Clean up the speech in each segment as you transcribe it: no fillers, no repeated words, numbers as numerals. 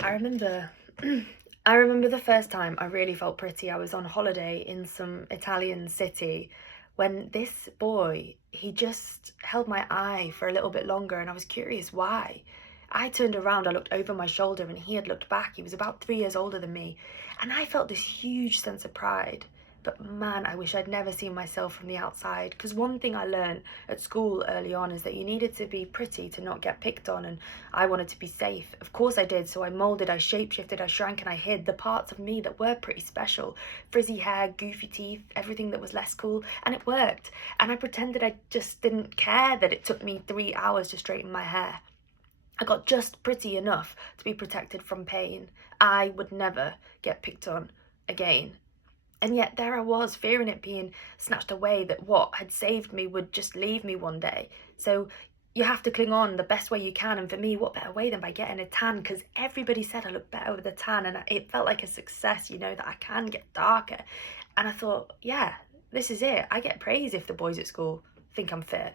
I remember I remember the first time I really felt pretty. I was on holiday in some Italian city when this boy, he just held my eye for a little bit longer and I was curious why. I turned around, I looked over my shoulder and he had looked back. He was about 3 years older than me and I felt this huge sense of pride. But man, I wish I'd never seen myself from the outside. Because one thing I learned at school early on is that you needed to be pretty to not get picked on, and I wanted to be safe. Of course I did, so I molded, I shapeshifted, I shrank, and I hid the parts of me that were pretty special. Frizzy hair, goofy teeth, everything that was less cool, and it worked. And I pretended I just didn't care that it took me 3 hours to straighten my hair. I got just pretty enough to be protected from pain. I would never get picked on again. And yet there I was, fearing it being snatched away, that what had saved me would just leave me one day. So you have to cling on the best way you can. And for me, what better way than by getting a tan? Because everybody said I looked better with a tan, and it felt like a success, that I can get darker. And I thought, yeah, this is it. I get praise if the boys at school think I'm fit.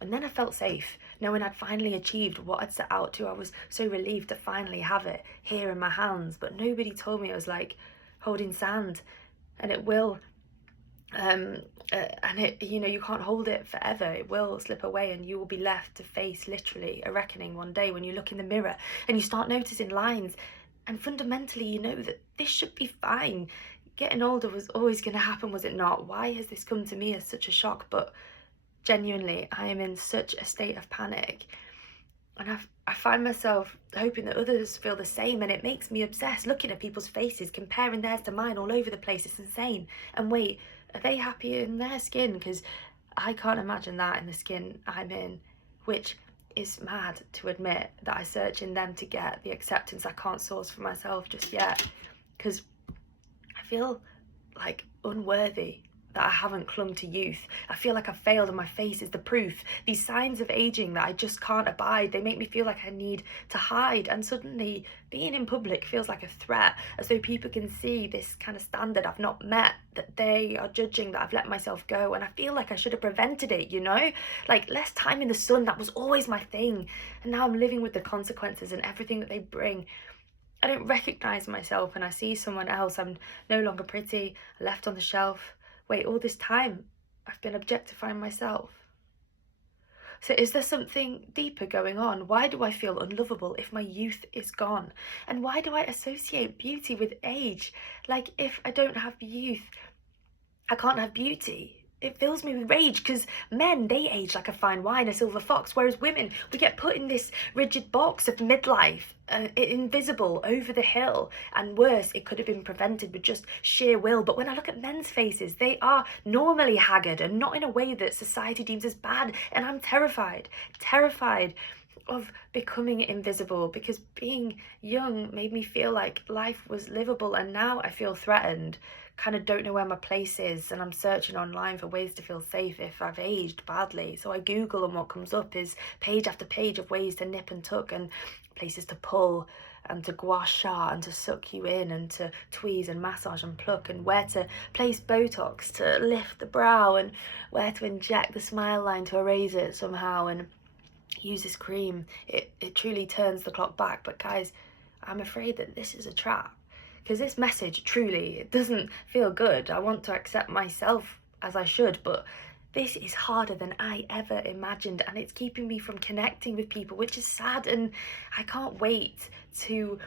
And then I felt safe, knowing I'd finally achieved what I'd set out to. I was so relieved to finally have it here in my hands. But nobody told me it was like holding sand, and it will and it, you can't hold it forever. It will slip away and you will be left to face literally a reckoning one day when you look in the mirror and you start noticing lines, and fundamentally you know that this should be fine. Getting older was always going to happen, was it not? Why has this come to me as such a shock? But genuinely, I am in such a state of panic, and I find myself hoping that others feel the same, and it makes me obsessed looking at people's faces, comparing theirs to mine all over the place. It's insane. And wait, are they happy in their skin? Because I can't imagine that in the skin I'm in, which is mad to admit that I search in them to get the acceptance I can't source for myself just yet. Because I feel like unworthy that I haven't clung to youth. I feel like I've failed and my face is the proof. These signs of aging that I just can't abide, they make me feel like I need to hide, and suddenly being in public feels like a threat, as though people can see this kind of standard I've not met, that they are judging that I've let myself go, and I feel like I should have prevented it, Like less time in the sun, that was always my thing, and now I'm living with the consequences and everything that they bring. I don't recognise myself and I see someone else. I'm no longer pretty, left on the shelf. Wait, all this time I've been objectifying myself. So is there something deeper going on? Why do I feel unlovable if my youth is gone? And why do I associate beauty with age? Like if I don't have youth, I can't have beauty. It fills me with rage because men, they age like a fine wine, a silver fox, whereas women, we get put in this rigid box of midlife, invisible, over the hill, and worse, it could have been prevented with just sheer will. But when I look at men's faces, they are normally haggard and not in a way that society deems as bad, and I'm terrified of becoming invisible, because being young made me feel like life was livable, and now I feel threatened, kind of don't know where my place is, and I'm searching online for ways to feel safe if I've aged badly. So I Google, and what comes up is page after page of ways to nip and tuck, and places to pull and to gua sha and to suck you in and to tweeze and massage and pluck, and where to place Botox to lift the brow, and where to inject the smile line to erase it somehow, and use this cream. It truly turns the clock back. But guys, I'm afraid that this is a trap, because this message truly, it doesn't feel good. I want to accept myself as I should, but this is harder than I ever imagined, and it's keeping me from connecting with people, which is sad. And I can't wait to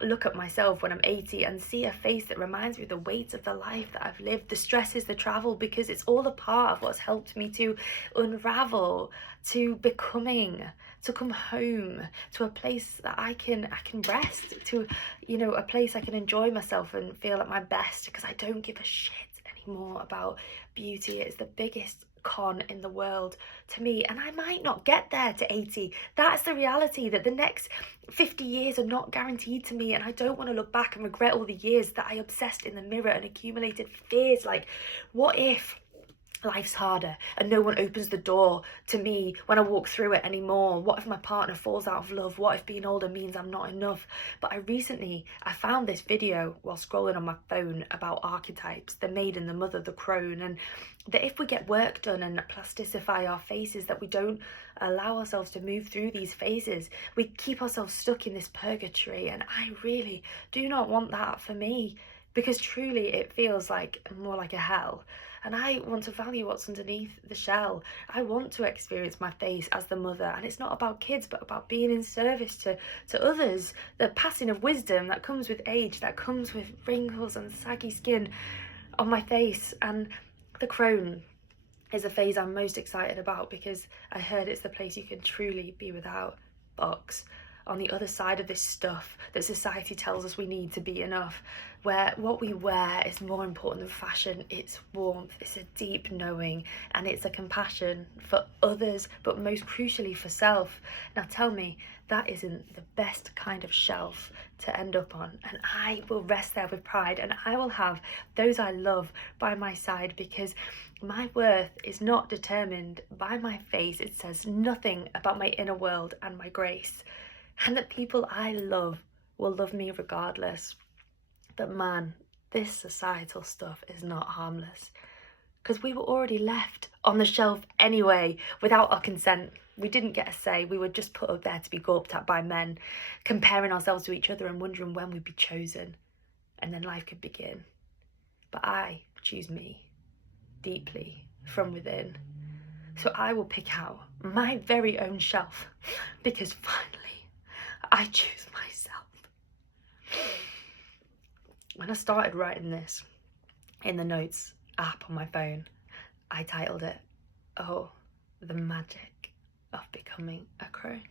look at myself when I'm 80 and see a face that reminds me of the weight of the life that I've lived, the stresses, the travel, because it's all a part of what's helped me to unravel, to becoming, to come home, to a place that I can rest, to a place I can enjoy myself and feel at my best, because I don't give a shit anymore about beauty. It's the biggest con in the world to me, and I might not get there to 80. That's the reality, that the next 50 years are not guaranteed to me, and I don't want to look back and regret all the years that I obsessed in the mirror and accumulated fears like, what if life's harder and no one opens the door to me when I walk through it anymore? What if my partner falls out of love? What if being older means I'm not enough? But I found this video while scrolling on my phone about archetypes, the maiden, the mother, the crone, and that if we get work done and plasticify our faces, that we don't allow ourselves to move through these phases, we keep ourselves stuck in this purgatory. And I really do not want that for me, because truly it feels like more like a hell. And I want to value what's underneath the shell. I want to experience my face as the mother. And it's not about kids, but about being in service to others. The passing of wisdom that comes with age, that comes with wrinkles and saggy skin on my face. And the crone is a phase I'm most excited about, because I heard it's the place you can truly be without box, on the other side of this stuff that society tells us we need to be enough, where what we wear is more important than fashion. It's warmth, it's a deep knowing, and it's a compassion for others, but most crucially for self. Now tell me, that isn't the best kind of shelf to end up on, and I will rest there with pride, and I will have those I love by my side, because my worth is not determined by my face. It says nothing about my inner world and my grace. And that people I love will love me regardless. But man, this societal stuff is not harmless, because we were already left on the shelf anyway, without our consent. We didn't get a say. We were just put up there to be gawped at by men, comparing ourselves to each other and wondering when we'd be chosen, and then life could begin. But I choose me, deeply, from within. So I will pick out my very own shelf, because finally I choose myself. When I started writing this in the notes app on my phone, I titled it, "Oh, the magic of becoming a crone."